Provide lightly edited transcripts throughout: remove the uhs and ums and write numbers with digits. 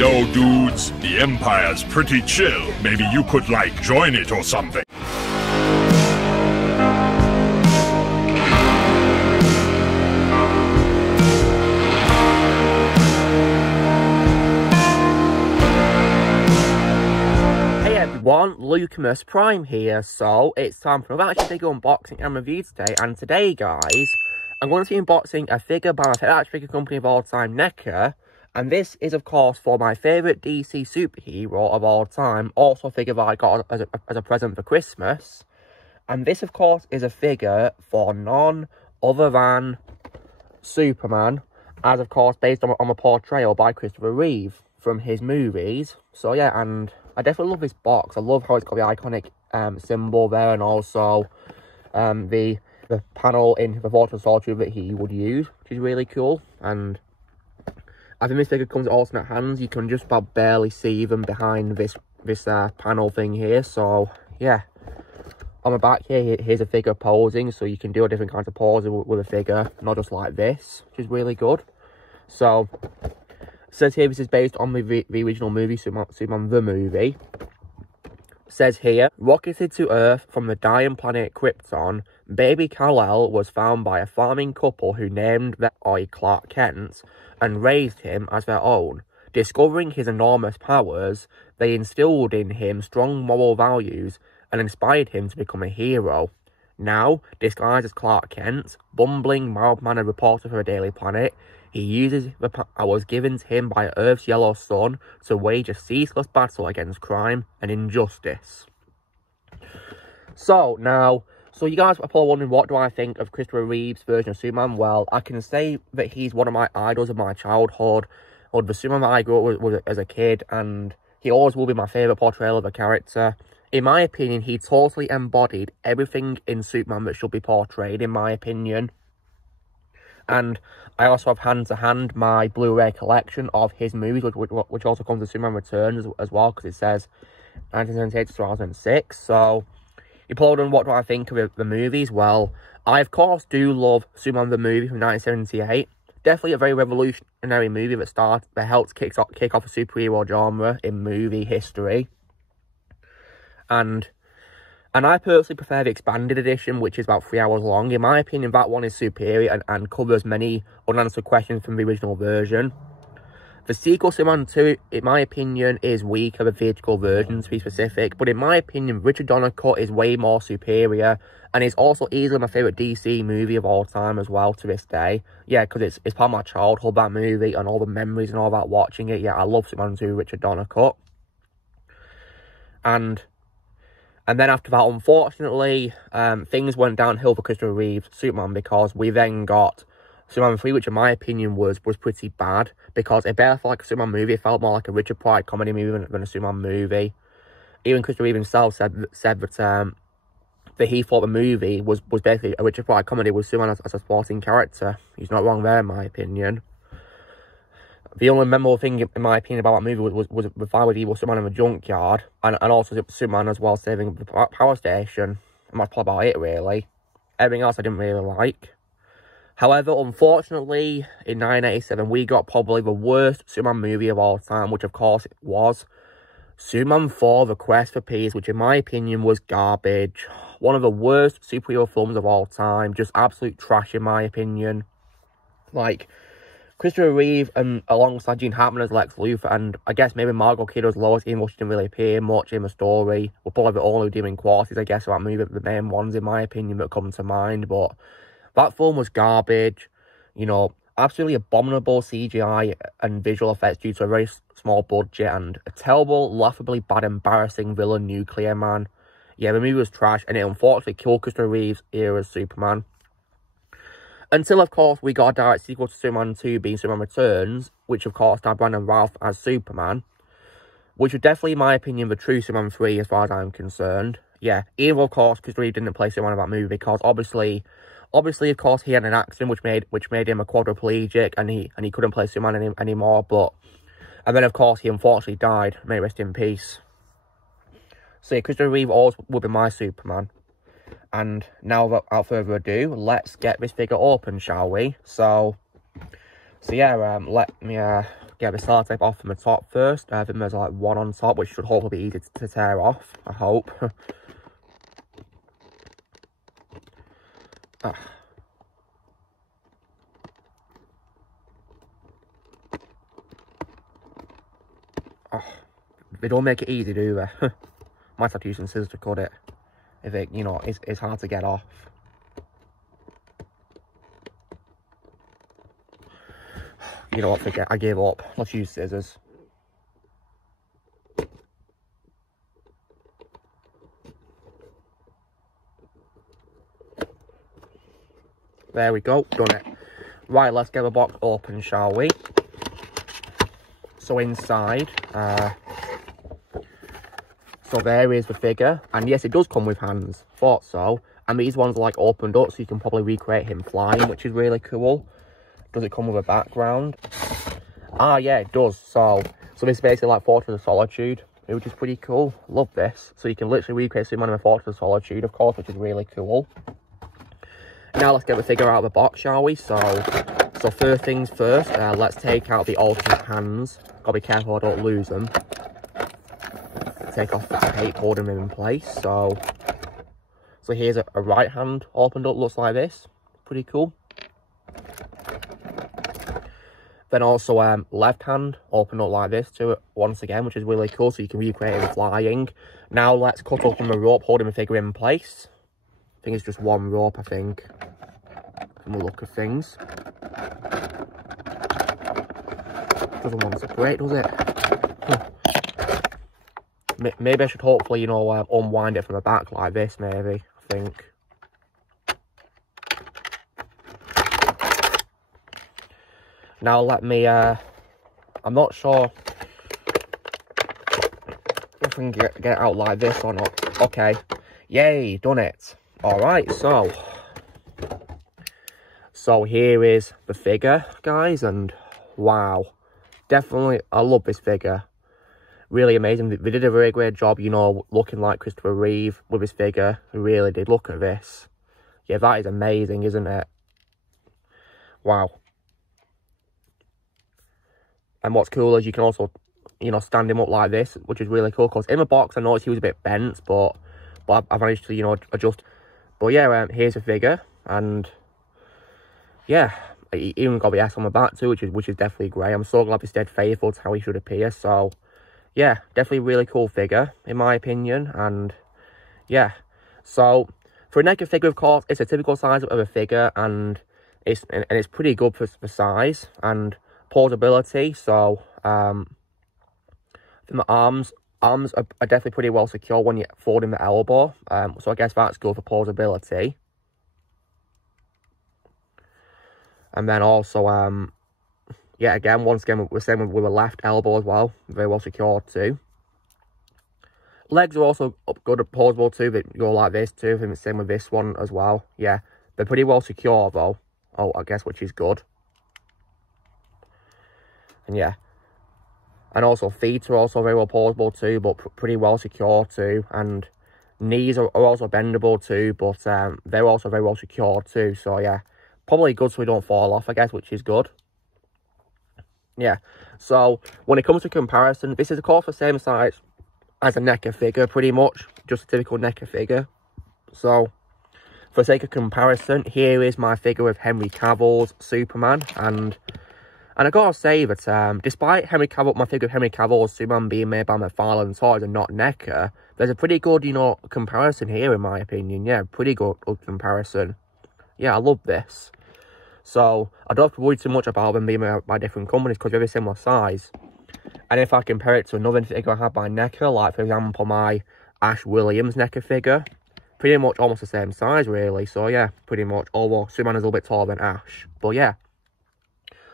Yo, dudes, the Empire's pretty chill. Maybe you could, like, join it or something. Hey everyone, Lucamus Prime here. So, it's time for another action figure unboxing and review today. And today, guys, I'm going to be unboxing a figure by my favourite action figure company of all time, Neca. And this is, of course, for my favourite DC superhero of all time. Also a figure that I got as a present for Christmas. And this, of course, is a figure for none other than Superman. As, of course, based on a portrayal by Christopher Reeve from his movies. So, yeah, and I definitely love this box. I love how it's got the iconic symbol there. And also the panel in the Fortress of Solitude that he would use, which is really cool. And I think this figure comes with alternate hands. You can just about barely see them behind this panel thing here. So, yeah. On the back here, here's a figure posing. So, you can do a different kinds of poses with a figure. Not just like this, which is really good. So, it says here this is based on the original movie, Superman the movie. It says here, rocketed to Earth from the dying planet Krypton, baby Kal-El was found by a farming couple who named their boy Clark Kent and raised him as their own. Discovering his enormous powers, they instilled in him strong moral values and inspired him to become a hero. Now, disguised as Clark Kent, bumbling, mild-mannered reporter for a Daily Planet, he uses the powers given to him by Earth's yellow sun to wage a ceaseless battle against crime and injustice. So, you guys are probably wondering, what do I think of Christopher Reeve's version of Superman? Well, I can say that he's one of my idols of my childhood, or the Superman that I grew up with as a kid, and he always will be my favourite portrayal of a character. In my opinion, he totally embodied everything in Superman that should be portrayed, in my opinion. And I also have hand-to-hand my Blu-ray collection of his movies, which also comes with Superman Returns as well, because it says 1978 to 2006, so you're probably wondering, what do I think of the movies? Well, I, of course, do love Superman the movie from 1978. Definitely a very revolutionary movie that helped kick off a superhero genre in movie history. And I personally prefer the expanded edition, which is about 3 hours long. In my opinion, that one is superior and covers many unanswered questions from the original version. The sequel, Superman 2, in my opinion, is weaker, the theatrical version, to be specific. But in my opinion, Richard Donner cut is way more superior. And it's also easily my favourite DC movie of all time as well, to this day. Yeah, because it's part of my childhood, that movie, and all the memories and all that watching it. Yeah, I love Superman 2, Richard Donner cut. And then after that, unfortunately, things went downhill for Christopher Reeve's Superman, because we then got Superman 3, which in my opinion was pretty bad, because it barely felt like a Superman movie. It felt more like a Richard Pryor comedy movie than a Superman movie. Even Christopher Reeve himself said that he thought the movie was basically a Richard Pryor comedy with Superman as a supporting character. He's not wrong there, in my opinion. The only memorable thing, in my opinion, about that movie was the fight with evil Superman in the junkyard, and also Superman as well saving the power station. And that's probably about it, really. Everything else I didn't really like. However, unfortunately, in 1987, we got probably the worst Superman movie of all time, which of course it was Superman 4, The Quest for Peace, which in my opinion was garbage. One of the worst superhero films of all time. Just absolute trash, in my opinion. Like, Christopher Reeve and alongside Gene Hackman as Lex Luthor, and I guess maybe Margot Kidder as Lois, even though she didn't really appear much in the story, were probably the only redeeming qualities, I guess, of that movie, the main ones, in my opinion, that come to mind. But that film was garbage, you know, absolutely abominable CGI and visual effects due to a very small budget, and a terrible, laughably bad, embarrassing villain, Nuclear Man. Yeah, the movie was trash, and it unfortunately killed Christopher Reeve's era as Superman. Until, of course, we got a direct sequel to Superman 2 being Superman Returns, which, of course, starred Brandon Routh as Superman, which was definitely, in my opinion, the true Superman 3, as far as I'm concerned. Yeah, even though, of course, Christopher Reeve didn't play Superman in that movie, because obviously, of course, he had an accident which made him a quadriplegic, and he couldn't play Superman anymore. And then, of course, he unfortunately died. May he rest in peace. So, yeah, Christopher Reeve always will be my Superman. And now, without further ado, let's get this figure open, shall we? So yeah, let me get the sellotape off from the top first. I think there's like one on top, which should hopefully be easy to tear off, I hope. They don't make it easy, do they? Might have to use some scissors to cut it. If it, you know, it's hard to get off. You know what, forget, I gave up. Let's use scissors. There we go, done it. Right, let's get the box open, shall we? So inside, so there is the figure, and yes, it does come with hands, thought so. And these ones are like opened up, so you can probably recreate him flying, which is really cool. Does it come with a background? Ah, yeah, it does. So this is basically like Fortress of Solitude, which is pretty cool. Love this. So you can literally recreate Superman in a Fortress of Solitude, of course, which is really cool. Now let's get the figure out of the box, shall we? So first things first, let's take out the alternate hands. Gotta be careful I don't lose them. Take off the tape holding them in place. So here's a right hand opened up, looks like this. Pretty cool. Then also left hand opened up like this too, once again, which is really cool, so you can recreate him flying. Now let's cut open the rope holding the figure in place. I think it's just one rope, I think, from the look of things. Doesn't want to break, does it? Maybe I should hopefully, you know, unwind it from the back like this, maybe, I think. Now let me, I'm not sure if I can get it out like this or not. Okay, yay, done it. Alright, so here is the figure, guys, and wow, definitely, I love this figure. Really amazing. They did a very great job, you know, looking like Christopher Reeve with his figure. They really did. Look at this. Yeah, that is amazing, isn't it? Wow. And what's cool is you can also, you know, stand him up like this, which is really cool. Because in the box, I noticed he was a bit bent, but I've managed to, you know, adjust. But yeah, here's a figure, and yeah, he even got the S on the back too, which is definitely great. I'm so glad he stayed faithful to how he should appear. So yeah, definitely a really cool figure in my opinion. And yeah, so for a Neca figure, of course, it's a typical size of a figure, and it's pretty good for size and portability. So I think the arms are definitely pretty well secure when you're folding the elbow. So I guess that's good for portability. And then also, yeah, again, once again, we're saying with the left elbow as well. Very well secured too. Legs are also good at portable too. They go like this too. I think it's the same with this one as well. Yeah, they're pretty well secure though. Oh, I guess, which is good. And yeah. And also feet are also very well portable too, but pretty well secure too. And knees are also bendable too, but they're also very well secured too. So yeah, probably good so we don't fall off, I guess, which is good. Yeah, so when it comes to comparison, this is of course the same size as a Neca figure, pretty much. Just a typical Neca figure. So, for sake of comparison, here is my figure with Henry Cavill's Superman. And I gotta say that despite my figure of Henry Cavill's Superman being made by McFarlane Toys and not Neca, there's a pretty good, you know, comparison here in my opinion. Yeah, pretty good comparison. Yeah, I love this. So, I don't have to worry too much about them being made by different companies because they're very similar size. And if I compare it to another figure I had by Neca, like for example my Ash Williams Neca figure, pretty much almost the same size really. So yeah, pretty much, although Superman is a little bit taller than Ash. But yeah,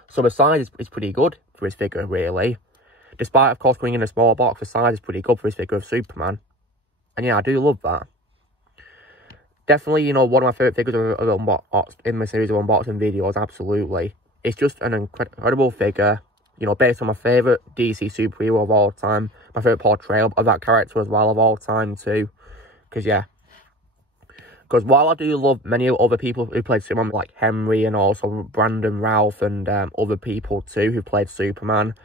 so the size is pretty good for his figure really. Despite of course coming in a small box, the size is pretty good for his figure of Superman. And yeah, I do love that. Definitely, you know, one of my favourite figures in my series of unboxing videos, absolutely. It's just an incredible figure, you know, based on my favourite DC superhero of all time. My favourite portrayal of that character as well of all time too. Because, yeah. Because while I do love many other people who played Superman, like Henry and also Brandon Routh and other people too who played Superman,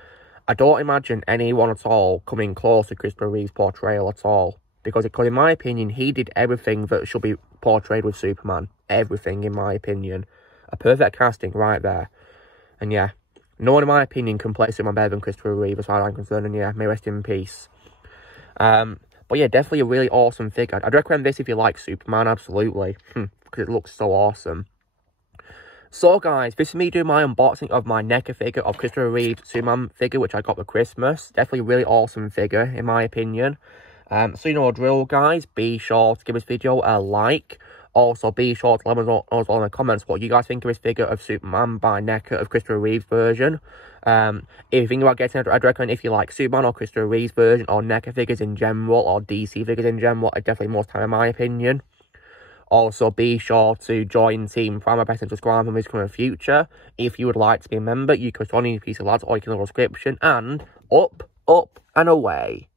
I don't imagine anyone at all coming close to Christopher Reeve's portrayal at all. Because in my opinion, he did everything that should be portrayed with Superman. Everything, in my opinion. A perfect casting right there. And yeah, no one, in my opinion, can play Superman better than Christopher Reeve, as far as I'm concerned. And yeah, may rest in peace. But yeah, definitely a really awesome figure. I'd recommend this if you like Superman, absolutely. Because it looks so awesome. So guys, this is me doing my unboxing of my Neca figure of Christopher Reeve's Superman figure, which I got for Christmas. Definitely a really awesome figure, in my opinion. So you know the drill, guys. Be sure to give this video a like. Also, be sure to let us know in the comments what you guys think of this figure of Superman by Neca of Christopher Reeve's version. If you think about getting it, I'd recommend if you like Superman or Christopher Reeve's version, or Neca figures in general, or DC figures in general, it's definitely most time in my opinion. Also, be sure to join Team Prime my best and subscribe for this coming future. If you would like to be a member, you can join any piece of lads or you can leave a description. And up, and away.